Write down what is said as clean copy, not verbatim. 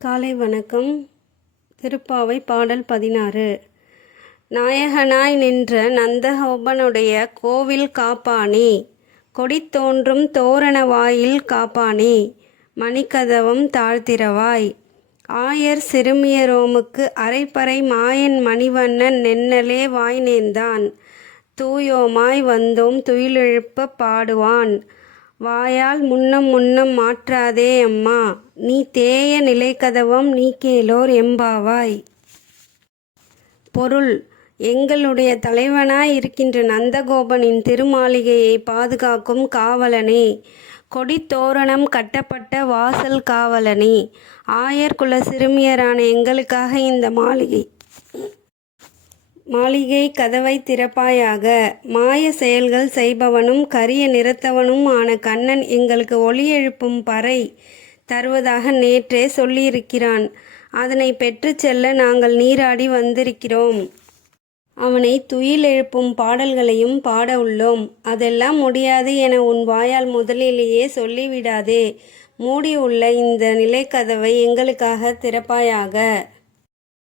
காலை வணக்கம். திருப்பாவை பாடல் 16. நாயகனாய் நின்ற நந்தகோபனுடைய கோவில் காப்பானே, கொடி தோன்றும் தோரண வாயில் காப்பானே, மணிக்கதவம் தாழ்த்திரவாய். ஆயர் சிறுமியரோமுக்கு அரைப்பறை மாயன் மணிவண்ணன் நென்னலே வாய் நேர்ந்தான். தூயோமாய் வந்தோம் துயிலெழுப்ப பாடுவான். வாயால் முன்னம் மாற்றாதே அம்மா, நீ தேய நிலைக்கதவம் நீ கேளோர் எம்பாவாய். பொருள்: எங்களுடைய தலைவனாய் இருக்கின்ற நந்தகோபனின் திருமாளிகையை பாதுகாக்கும் காவலனே, கொடித்தோரணம் கட்டப்பட்ட வாசல் காவலனே, ஆயர் குல சிறுமியரான எங்களுக்காக இந்த மாளிகை கதவை திறப்பாயாக. மாய செயல்கள் செய்பவனும் கரிய நிறத்தவனும் ஆன கண்ணன் எங்களுக்கு ஒளி எழுப்பும் பறை தருவதாக நேற்றே சொல்லியிருக்கிறான். அதனை பெற்று செல்ல நாங்கள் நீராடி வந்திருக்கிறோம். அவனை துயில் எழுப்பும் பாடல்களையும் பாட உள்ளோம். அதெல்லாம் முடியாது என உன் வாயால் முதலிலேயே சொல்லிவிடாதே. மூடி உள்ள இந்த நிலைக்கதவை எங்களுக்காக திறப்பாயாக.